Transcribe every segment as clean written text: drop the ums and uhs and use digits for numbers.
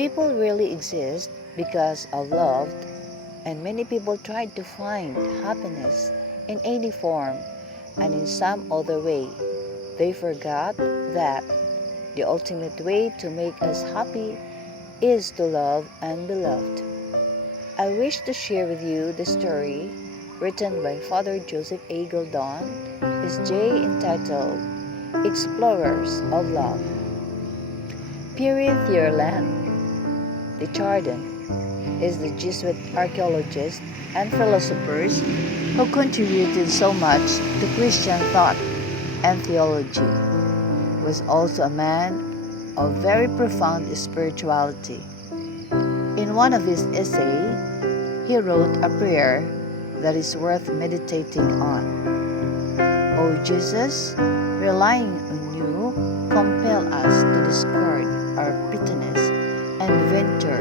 People really exist because of love, and many people tried to find happiness in any form and in some other way. They forgot that the ultimate way to make us happy is to love and be loved. I wish to share with you the story written by Father Joseph A. Gildon, S.J. entitled Explorers of Love. Pierre Thierland de Chardin is the Jesuit archaeologist and philosopher who contributed so much to Christian thought and theology. He was also a man of very profound spirituality. In one of his essays, he wrote a prayer that is worth meditating on. O Jesus, relying on you, compel us to discard our bitterness and venture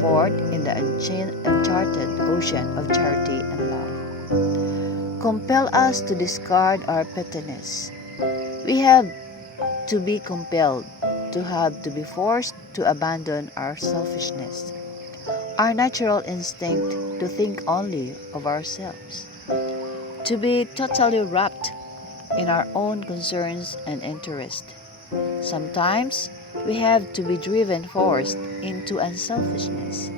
forth in the uncharted ocean of charity and love. Compel us to discard our bitterness. We have to be compelled, to be forced to abandon our selfishness, our natural instinct to think only of ourselves, to be totally wrapped in our own concerns and interests. Sometimes we have to be driven forced into unselfishness.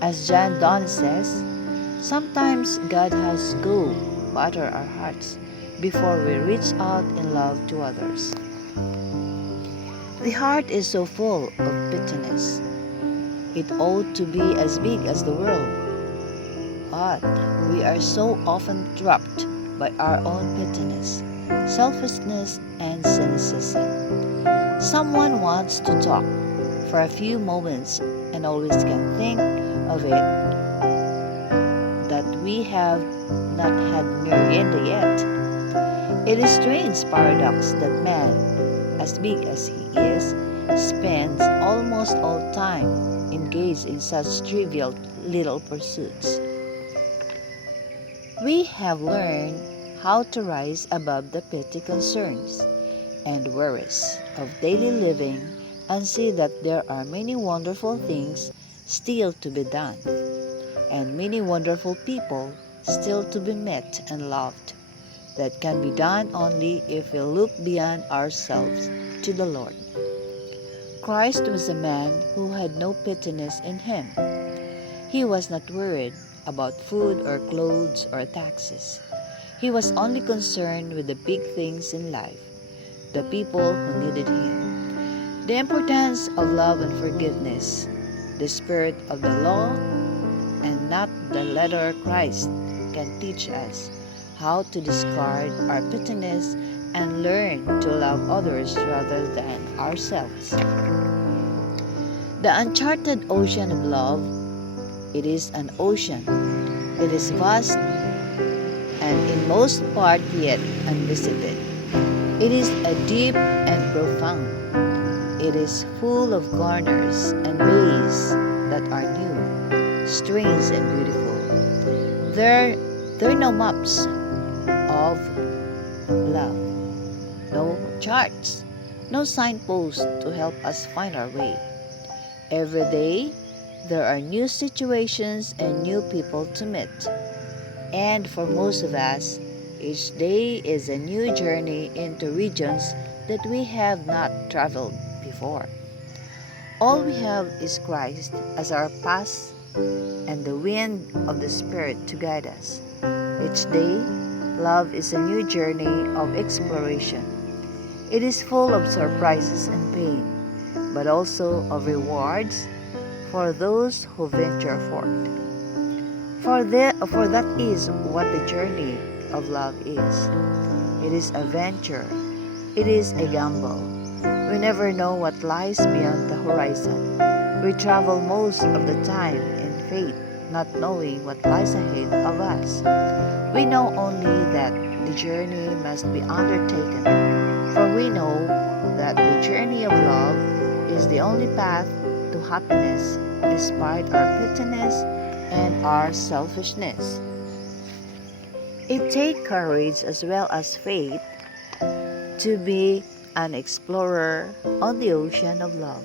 As John Donne says, sometimes God has to batter our hearts before we reach out in love to others. The heart is so full of bitterness. It ought to be as big as the world. But we are so often trapped by our own bitterness, selfishness, and cynicism. Someone wants to talk for a few moments and always can think of it that we have not had merienda yet. It is a strange paradox that man, as big as he is, spends almost all time engaged in such trivial little pursuits. We have learned how to rise above the petty concerns and worries of daily living and see that there are many wonderful things still to be done and many wonderful people still to be met and loved that can be done only if we look beyond ourselves to the Lord. Christ was a man who had no pettiness in him. He was not worried about food or clothes or taxes. He was only concerned with the big things in life, the people who needed him. The importance of love and forgiveness, the spirit of the law and not the letter Christ can teach us how to discard our bitterness and learn to love others rather than ourselves. The uncharted ocean of love, it is an ocean. It is vast and in most part yet unvisited. It is a deep and profound. It is full of corners and bays that are new, strange and beautiful. There are no maps of love, no charts, no signposts to help us find our way. Every day, there are new situations and new people to meet. And for most of us, each day is a new journey into regions that we have not traveled before. All we have is Christ as our path and the wind of the Spirit to guide us. Each day, love is a new journey of exploration. It is full of surprises and pain, but also of rewards for those who venture forth. For that is what the journey of love is. It is a venture. It is a gamble. We never know what lies beyond the horizon. We travel most of the time in faith, not knowing what lies ahead of us. We know only that the journey must be undertaken, for we know that the journey of love is the only path to happiness despite our bitterness and our selfishness. It takes courage as well as faith to be an explorer on the ocean of love.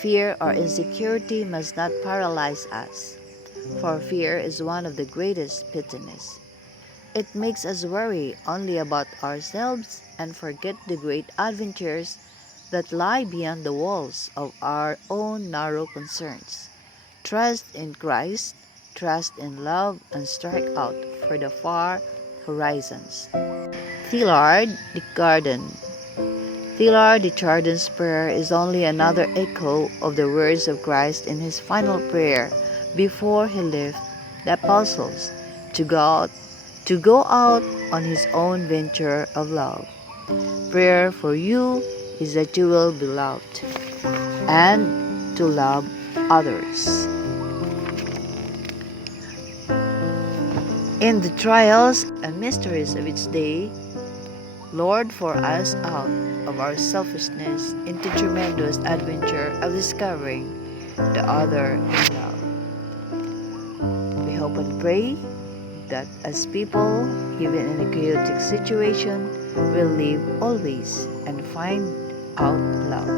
Fear or insecurity must not paralyze us, for fear is one of the greatest bitterness. It makes us worry only about ourselves and forget the great adventures that lie beyond the walls of our own narrow concerns. Trust in Christ, trust in love, and strike out for the far horizons. Thillard de Garden. Thillard de Chardin's prayer is only another echo of the words of Christ in his final prayer before he left the apostles to go out on his own venture of love. Prayer for you is that you will be loved and to love others. In the trials and mysteries of each day, Lord, for us out of our selfishness into tremendous adventure of discovering the other in love. We hope and pray that as people, even in a chaotic situation, will live always and find out love.